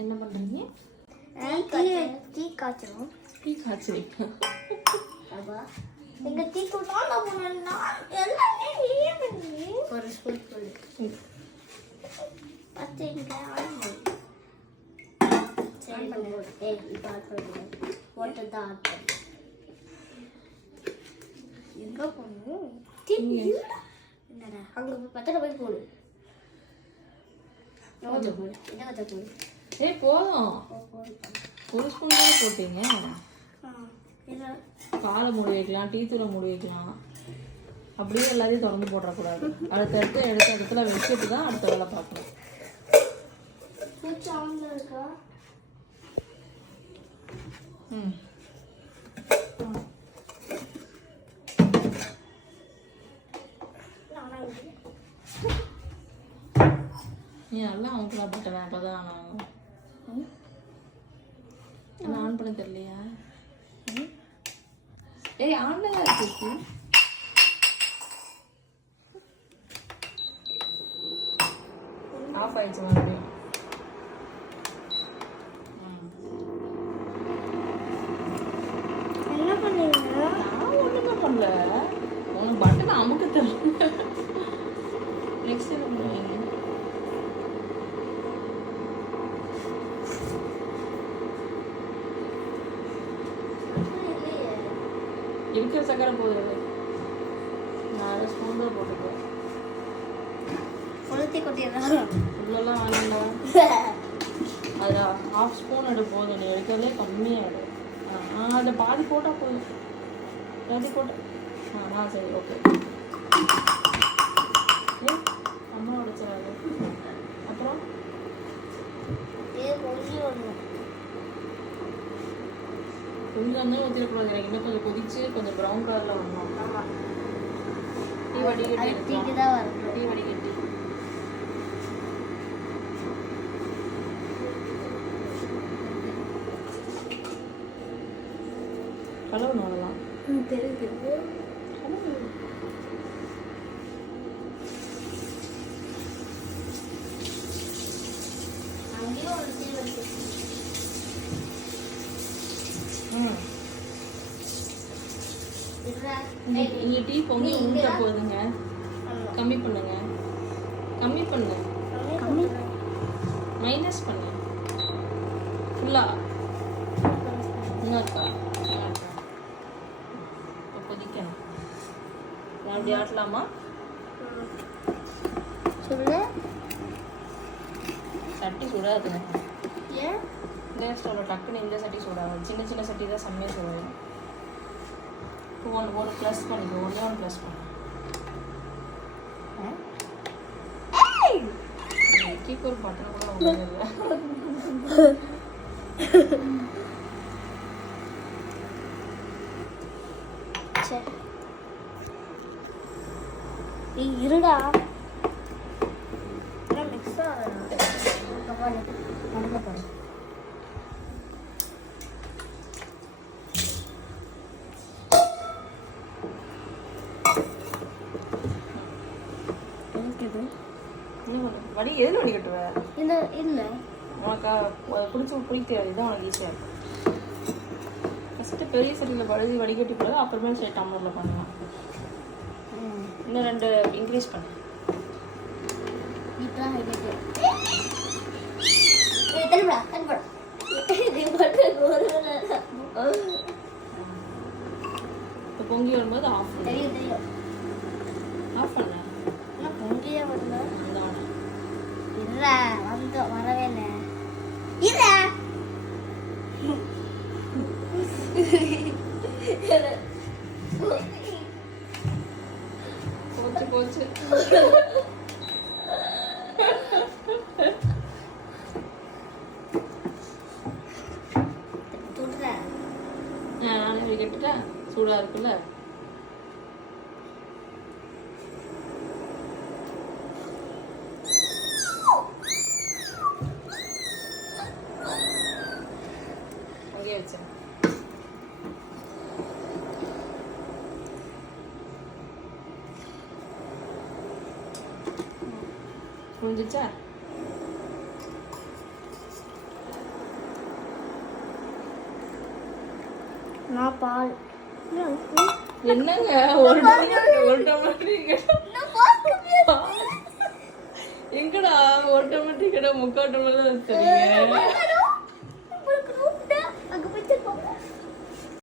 என்ன பண்றீங்க? Tea காய்ச்சணும். Tea காய்ச்சறீங்க? அப்பா எங்க டீ குடிச்சா நான் பண்ணா எல்லாமே ஈவனி ஒரு ஸ்பூன் போடு. பச்சைங்க ஆன் பண்ணு. சரி பண்ணு. ஏய் இப்போ ஆன் பண்ணு. வாட்டர் தான் ஆன் பண்ணு. எங்க பண்ணு? டீ என்னடா அங்க பத்தற போய் போடு. கொஞ்சம் போடு. இத கொஞ்சம் போடு. ஏய் போதும். போடு. ஒரு ஸ்பூன் தான் போட்டீங்க. இது பாலை மூடி வைக்கலாம், டீ தூளை மூடி வைக்கலாம். அப்படியே எல்லாத்தையும் திறந்து போடக்கூடாது. அடுத்தடுத்து எடுத்த இடத்துல வச்சுட்டு தான் அடுத்த வேலை பார்க்கணும். ஸ்விட்ச் ஆன்ல இருக்கா? ம் நீ நல்லா அமுக்கலா போட்டவன் அப்பதான் என்ன ஆன் பண்ண தெரியலையா? ஏய் ஆன்ல இருக்கு. ஆஃப் ஆயிடுச்சு மறுபடியும். என்ன பண்ணீங்க? நான் ஒண்ணுமே பண்ணல. உனக்கு பட்டன் அமுக்க தெரியல. நெக்ஸ்ட் என்ன பண்ணுவீங்க? இருக்கிற சக்கரை போகுது. நான் அதை ஸ்பூன் தான் போட்டுக்குவேன். கொளுத்தி கொட்டிடுறா. இவ்வளோலாம் வாங்கினா அது ஹாஃப் ஸ்பூன் எடு போதும். நீ எடுக்கிறதே கம்மியாக எடு. அதை பாதி போட்டால் போதும். பாதி போட்டேன். சரி ஓகே. அம்மா உடைச்சிடாது. அப்புறம் கொஞ்சம் வரணும். கொஞ்சம் தான் ஊற்றிடக்கூடாது. எனக்கு இன்னும் கொஞ்சம் கொதிச்சு கொஞ்சம் ப்ரௌன் கலரில் வரணும். ஆமாம். டீ வடிகட்டி டீக்கு தான் வரணும். டீ வடிகட்டி கலவணும் அதெல்லாம். தெரியுது. அங்கேயும் ஒரு டீ வருது. இங்கே டீ பொங்கி ஊற்ற போகுதுங்க. கம்மி பண்ணுங்க. கம்மி பண்ணு. கம்மி மைனஸ் பண்ணு. ஃபுல்லா இன்னும் இருக்கா? இப்போ கொதிக்கணும். நான் அப்படி ஆட்டலாமா? சொல்லு. சட்டி சுடாதுங்க. ஏன்? இந்த ஸ்டவ்வில் டக்குன்னு இந்த சட்டி சூடாகும். சின்ன சின்ன சட்டி தான் செம்மையாக சூடாகும். ஒன்று ப்ளஸ் பண்ணிக்கோ. ஒன்று ப்ளஸ் பண்ணு. கீப் ஒரு பட்டன் கூட ஒன்றும் சரி இருடா. மிக்ஸ் ஆகணும். வடி எதில் வடிகட்டுவ? இல்லை இல்லை உனக்கு பிடிச்சி பிடிக்காது. இதுதான் உனக்கு ஈஸியாக இருக்கும். ஃபஸ்ட்டு பெரிய சட்டியில் வடிகட்டி போது அப்புறமே சரி டம்ளரில் பண்ணலாம். இன்னும் 2 இன்க்ரீஸ் பண்ணு. இப்போதான் இப்போ பொங்கி வரும்போது ஆஃப் பண்ணு. தெரியும். ஆஃப் பண்ண பொங்கியே வரல. அதான் இல்ல வரவே இல்லை. இல்ல போச்சு போச்சு. நானே வடிகட்டுட்டேன். சூடாக இருக்குல்ல. அங்கேயே வச்சேன். முடிஞ்சிச்சா? நான் பால். என்னங்க ஒரு டம்ளர் டீ கேட்டா எங்கடா ஒரு டம்ளர் டீ கேட்டா 3/4 டம்ளர் தான் தெரியுங்க.